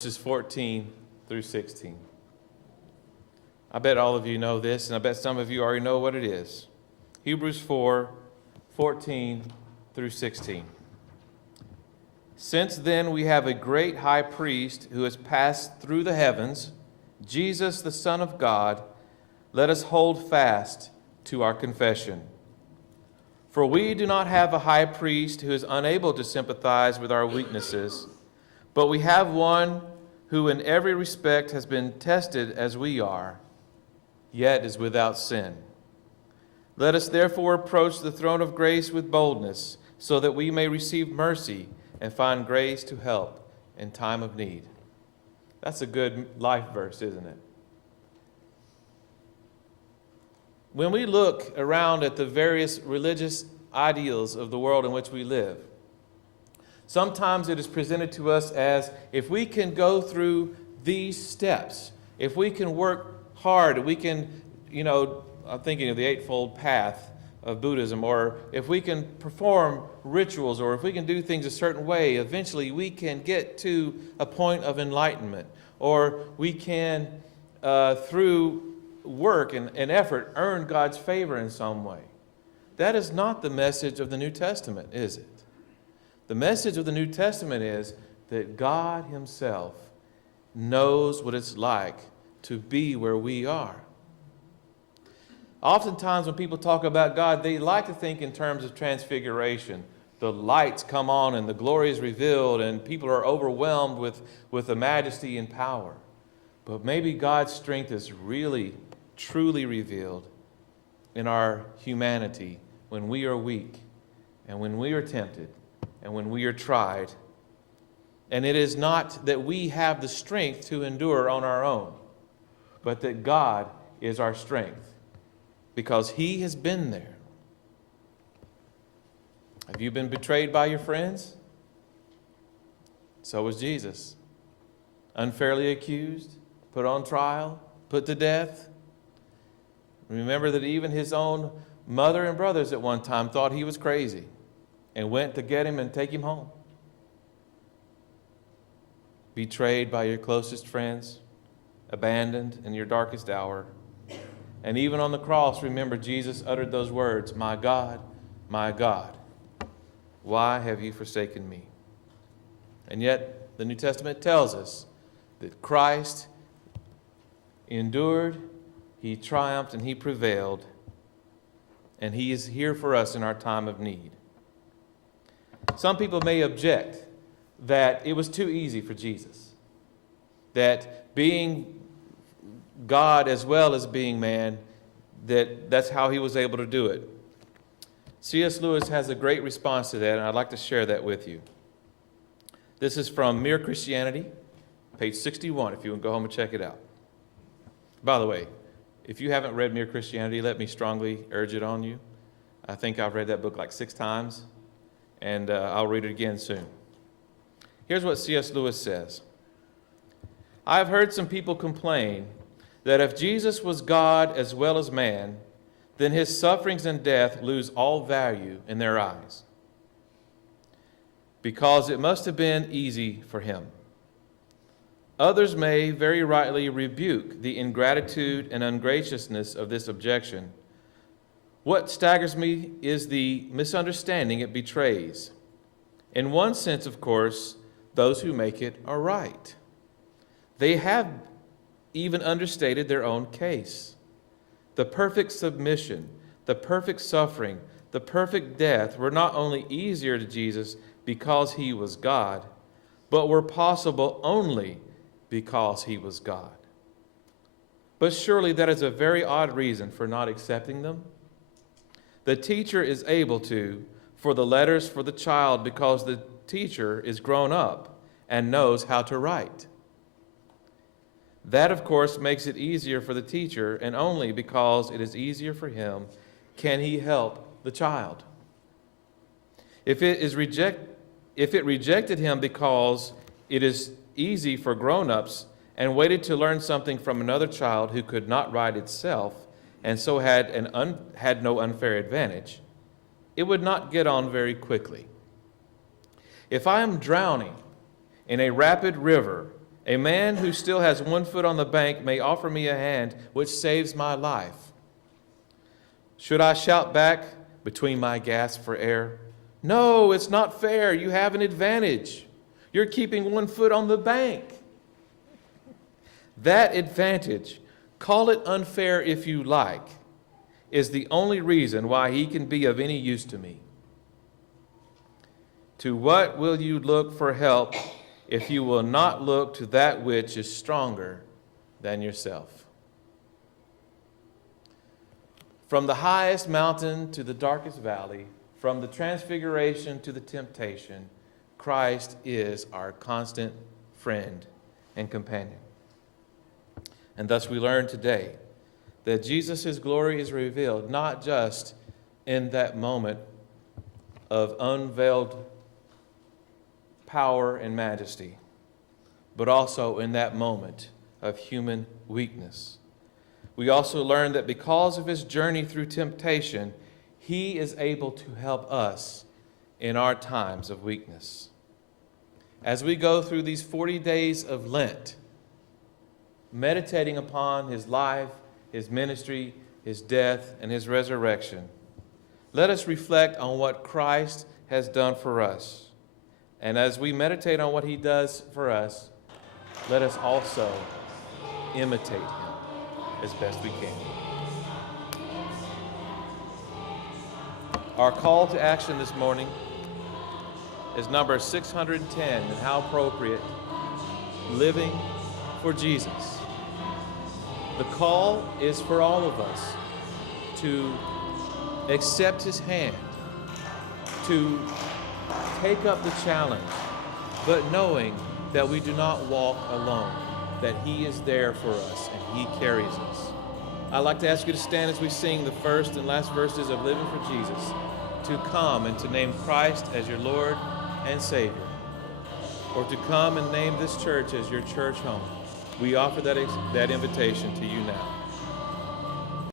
verses 14 through 16. I bet all of you know this, and I bet some of you already know what it is. Hebrews 4, 14 through 16. Since then we have a great high priest who has passed through the heavens, Jesus the Son of God, let us hold fast to our confession. For we do not have a high priest who is unable to sympathize with our weaknesses, but we have one who in every respect has been tested as we are, yet is without sin. Let us therefore approach the throne of grace with boldness, so that we may receive mercy and find grace to help in time of need. That's a good life verse, isn't it? When we look around at the various religious ideals of the world in which we live, sometimes it is presented to us as if we can go through these steps, if we can work hard, we can, I'm thinking of the Eightfold Path of Buddhism, or if we can perform rituals, or if we can do things a certain way, eventually we can get to a point of enlightenment, or we can, through work and effort, earn God's favor in some way. That is not the message of the New Testament, is it? The message of the New Testament is that God himself knows what it's like to be where we are. Oftentimes when people talk about God, they like to think in terms of transfiguration. The lights come on and the glory is revealed and people are overwhelmed with the majesty and power. But maybe God's strength is really, truly revealed in our humanity when we are weak and when we are tempted and when we are tried. And it is not that we have the strength to endure on our own, but that God is our strength because he has been there. Have you been betrayed by your friends? So was Jesus. Unfairly accused, put on trial, put to death. Remember that even his own mother and brothers at one time thought he was crazy and went to get him and take him home. Betrayed by your closest friends, abandoned in your darkest hour. And even on the cross, remember, Jesus uttered those words, my God, why have you forsaken me? And yet, the New Testament tells us that Christ endured, he triumphed, and he prevailed, and he is here for us in our time of need. Some people may object that it was too easy for Jesus, that being God as well as being man, that's how he was able to do it. C.S. Lewis has a great response to that, and I'd like to share that with you. This is from Mere Christianity, page 61, if you want to go home and check it out. By the way, if you haven't read Mere Christianity, let me strongly urge it on you. I think I've read that book like 6 times, and I'll read it again soon. Here's what C.S. Lewis says. I have heard some people complain that if Jesus was God as well as man, then his sufferings and death lose all value in their eyes, because it must have been easy for him. Others may very rightly rebuke the ingratitude and ungraciousness of this objection. What staggers me is the misunderstanding it betrays. In one sense, of course, those who make it are right. They have even understated their own case. The perfect submission, the perfect suffering, the perfect death were not only easier to Jesus because he was God, but were possible only because he was God. But surely that is a very odd reason for not accepting them. The teacher is able to, for the letters for the child, because the teacher is grown up and knows how to write. That, of course, makes it easier for the teacher, and only because it is easier for him can he help the child. If it rejected him because it is easy for grown-ups and waited to learn something from another child who could not write itself and so had no unfair advantage, it would not get on very quickly. If I am drowning in a rapid river A man who still has one foot on the bank may offer me a hand which saves my life. Should I shout back between my gasps for air, "No, it's not fair. You have an advantage. You're keeping one foot on the bank"? That advantage, call it unfair if you like, is the only reason why he can be of any use to me. To what will you look for help if you will not look to that which is stronger than yourself? From the highest mountain to the darkest valley, from the transfiguration to the temptation, Christ is our constant friend and companion. And thus we learn today that Jesus' glory is revealed not just in that moment of unveiled power and majesty, but also in that moment of human weakness. We also learn that because of his journey through temptation, he is able to help us in our times of weakness. As we go through these 40 days of Lent, meditating upon his life, his ministry, his death, and his resurrection, let us reflect on what Christ has done for us. And as we meditate on what he does for us, let us also imitate him as best we can. Our call to action this morning is number 610, and how appropriate, living for Jesus. The call is for all of us to accept his hand, to take up the challenge, but knowing that we do not walk alone, that he is there for us and he carries us. I'd like to ask you to stand as we sing the first and last verses of Living for Jesus, to come and to name Christ as your Lord and Savior, or to come and name this church as your church home. We offer that invitation to you now.